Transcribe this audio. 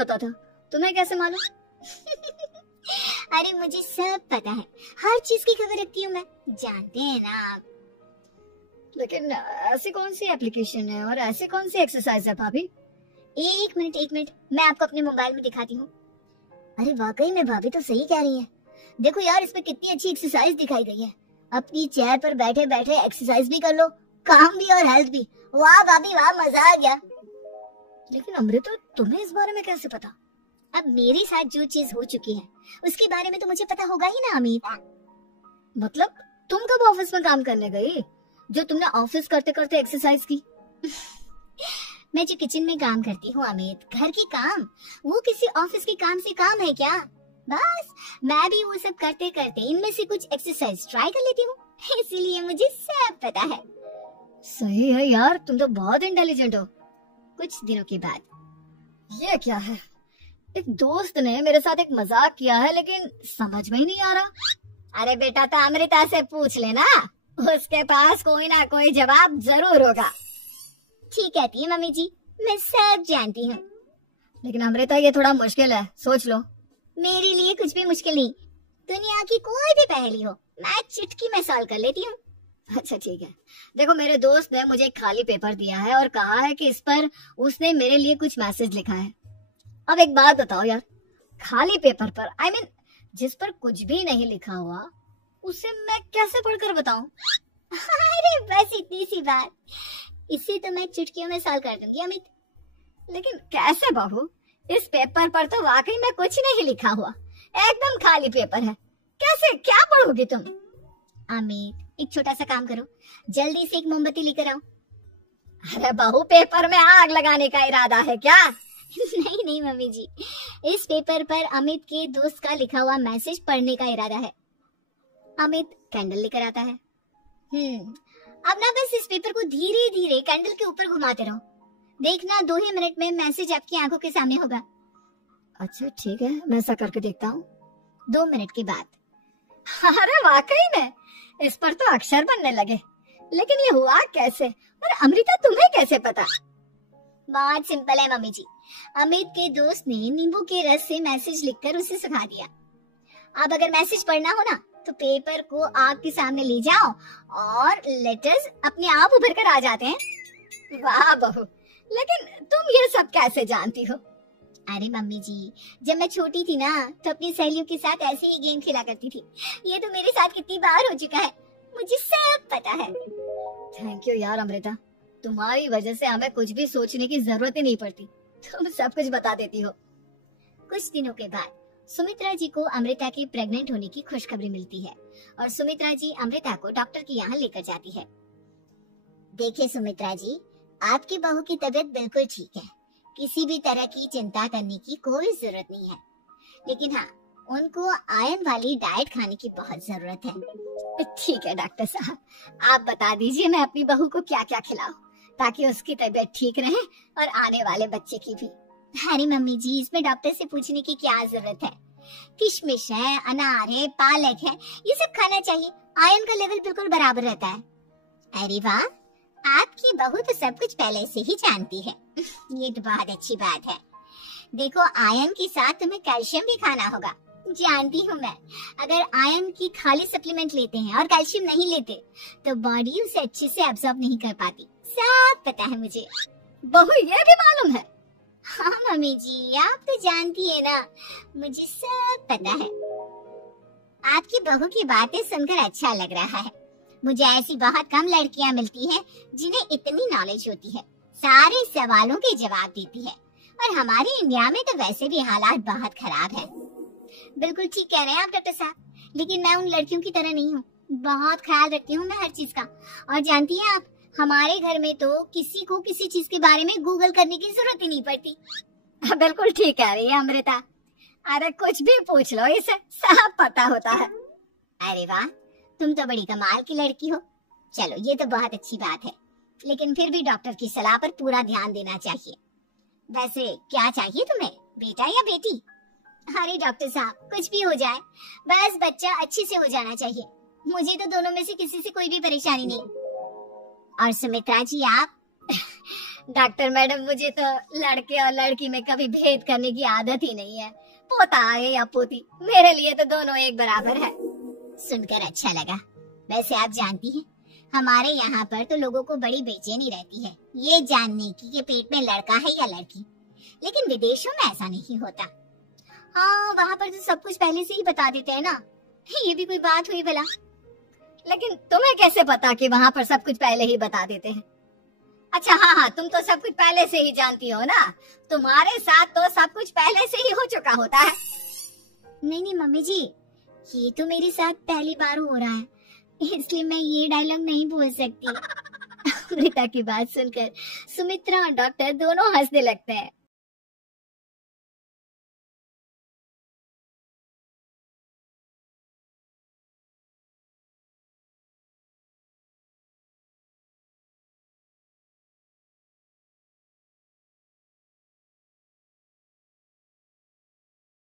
पता था, तुम्हें कैसे मालूम? अरे मुझे सब पता है, हर चीज की खबर रखती हूँ मैं, जानते हैं ना आप। लेकिन ऐसी कौन सी एप्लीकेशन है और ऐसी कौन सी एक्सरसाइज है भाभी? एक मिनट, मैं आपको अपने मोबाइल में दिखाती हूँ। अरे वाकई में भाभी तो सही कह रही है। देखो यार, इसमें कितनी अच्छी एक्सरसाइज दिखाई गई है। अपनी चेयर पर बैठे बैठे एक्सरसाइज भी कर लो, काम भी और हेल्थ भी। वाह भाभी वाह, मजा आ गया। लेकिन अमृता, तुम्हें इस बारे में कैसे पता? अब मेरे साथ जो चीज हो चुकी है उसके बारे में तो मुझे पता होगा ही ना अमित। मतलब तुम कब ऑफिस में काम करने गई जो तुमने ऑफिस करते करते एक्सरसाइज की? मैं जो किचन में काम करती हूँ अमित, घर के काम, वो किसी ऑफिस के काम से काम है क्या? बस मैं भी वो सब करते करते इनमें से कुछ एक्सरसाइज ट्राई कर लेती हूँ, इसीलिए मुझे सब पता है। सही है यार, तुम तो बहुत इंटेलिजेंट हो। कुछ दिनों के बाद ये क्या है? एक दोस्त ने मेरे साथ एक मजाक किया है, लेकिन समझ में ही नहीं आ रहा। अरे बेटा, तो अमृता से पूछ लेना, उसके पास कोई ना कोई जवाब जरूर होगा। ठीक कहती है मम्मी जी, मैं सब जानती हूँ। लेकिन अमृता, ये थोड़ा मुश्किल है, सोच लो। मेरे लिए कुछ भी मुश्किल नहीं, दुनिया की कोई भी पहेली हो मैं चुटकी में सॉल्व कर लेती हूँ। अच्छा ठीक है, देखो मेरे दोस्त ने मुझे एक खाली पेपर दिया है और कहा है कि इस पर उसने मेरे लिए कुछ मैसेज लिखा है। अब एक बात बताओ यार, खाली पेपर पर, I mean, जिस पर कुछ भी नहीं लिखा हुआ, उसे मैं कैसे पढ़कर बताऊं? अरे बस इतनी सी बात, इसे तो मैं चुटकियों में सॉल्व कर दूंगी अमित। लेकिन कैसे बहू? इस पेपर पर तो वाकई में कुछ नहीं लिखा हुआ, एकदम खाली पेपर है, कैसे क्या पढ़ोगी तुम? अमित, एक छोटा सा काम करो, जल्दी से एक मोमबत्ती लेकर आओ। अरे बहू, पेपर में आग लगाने का इरादा है क्या? नहीं नहीं मम्मी जी, इस पेपर पर अमित के दोस्त का लिखा हुआ मैसेज पढ़ने का इरादा है। अमित कैंडल लेकर आता है। अब ना बस इस पेपर को धीरे धीरे कैंडल के ऊपर घुमाते रहो, देखना 2 ही मिनट में मैसेज आपकी आंखों के सामने होगा। अच्छा ठीक है, मैं ऐसा करके देखता हूँ। 2 मिनट के बाद। अरे वाकई में इस पर तो अक्षर बनने लगे, लेकिन ये हुआ कैसे? और अमृता, तुम्हें कैसे पता? बहुत सिंपल है मम्मी जी, अमित के दोस्त ने नींबू के रस से मैसेज लिखकर उसे सुखा दिया। अब अगर मैसेज पढ़ना हो ना तो पेपर को आग के सामने ले जाओ और लेटर्स अपने आप उभर कर आ जाते हैं। वाह बहू, लेकिन तुम ये सब कैसे जानती हो? अरे मम्मी जी, जब मैं छोटी थी ना तो अपनी सहेलियों के साथ ऐसे ही गेम खेला करती थी। ये तो मेरे साथ कितनी बार हो चुका है, मुझे सब पता है। थैंक यू यार अमृता, तुम्हारी वजह से हमें कुछ भी सोचने की जरूरत ही नहीं पड़ती, तुम सब कुछ बता देती हो। कुछ दिनों के बाद सुमित्रा जी को अमृता के प्रेग्नेंट होने की खुशखबरी मिलती है और सुमित्रा जी अमृता को डॉक्टर के यहाँ लेकर जाती है। देखिए सुमित्रा जी, आपकी बहू की तबीयत बिल्कुल ठीक है, किसी भी तरह की चिंता करने की कोई जरूरत नहीं है, लेकिन हाँ, उनको आयरन वाली डाइट खाने की बहुत जरूरत है। ठीक है डॉक्टर साहब, आप बता दीजिए मैं अपनी बहू को क्या क्या खिलाऊं ताकि उसकी तबीयत ठीक रहे और आने वाले बच्चे की भी। अरे मम्मी जी, इसमें डॉक्टर से पूछने की क्या जरूरत है? किशमिश है, अनार है, पालक है, ये सब खाना चाहिए, आयरन का लेवल बिल्कुल बराबर रहता है। अरे वाह, आपकी बहू तो सब कुछ पहले से ही जानती है। ये तो बहुत अच्छी बात है। देखो, आयरन के साथ तुम्हें कैल्शियम भी खाना होगा, जानती हूँ मैं। अगर आयरन की खाली सप्लीमेंट लेते हैं और कैल्शियम नहीं लेते तो बॉडी उसे अच्छे से एब्जॉर्ब नहीं कर पाती, सब पता है मुझे। बहू, ये भी मालूम है? हाँ मम्मी जी, आप तो जानती है ना, मुझे सब पता है। आपकी बहू की बातें सुनकर अच्छा लग रहा है। मुझे ऐसी बहुत कम लड़कियां मिलती हैं जिन्हें इतनी नॉलेज होती है, सारे सवालों के जवाब देती है। और हमारे इंडिया में तो वैसे भी हालात बहुत खराब है। बिल्कुल ठीक कह रहे हैं आप डॉक्टर साहब, लेकिन मैं उन लड़कियों की तरह नहीं हूँ, बहुत ख्याल रखती हूँ मैं हर चीज का। और जानती हैं आप, हमारे घर में तो किसी को किसी चीज के बारे में गूगल करने की जरूरत ही नहीं पड़ती। बिल्कुल ठीक कह रही है अमृता, अरे कुछ भी पूछ लो, इसे सब पता होता है। अरे वाह, तुम तो बड़ी कमाल की लड़की हो। चलो, ये तो बहुत अच्छी बात है, लेकिन फिर भी डॉक्टर की सलाह पर पूरा ध्यान देना चाहिए। वैसे क्या चाहिए तुम्हें, बेटा या बेटी? अरे डॉक्टर साहब, कुछ भी हो जाए, बस बच्चा अच्छे से हो जाना चाहिए। मुझे तो दोनों में से किसी से कोई भी परेशानी नहीं। और सुमित्रा जी, आप डॉक्टर मैडम, मुझे तो लड़के और लड़की में कभी भेद करने की आदत ही नहीं है। पोता आए या पोती, मेरे लिए तो दोनों एक बराबर है। सुनकर अच्छा लगा। वैसे आप जानती हैं, हमारे यहाँ पर तो लोगों को बड़ी बेचैनी रहती है ये जानने की कि पेट में लड़का है या लड़की, लेकिन विदेशों में ऐसा नहीं होता। हाँ, वहाँ पर तो सब कुछ पहले से ही बता देते हैं ना। ये भी कोई बात हुई भला? लेकिन तुम्हें कैसे पता कि वहाँ पर सब कुछ पहले ही बता देते हैं? अच्छा हाँ, तुम तो सब कुछ पहले से ही जानती हो ना, तुम्हारे साथ तो सब कुछ पहले से ही हो चुका होता है। नहीं मम्मी जी, ये तो मेरे साथ पहली बार हो रहा है, इसलिए मैं ये डायलॉग नहीं बोल सकती। अमृता की बात सुनकर सुमित्रा और डॉक्टर दोनों हंसने लगते हैं।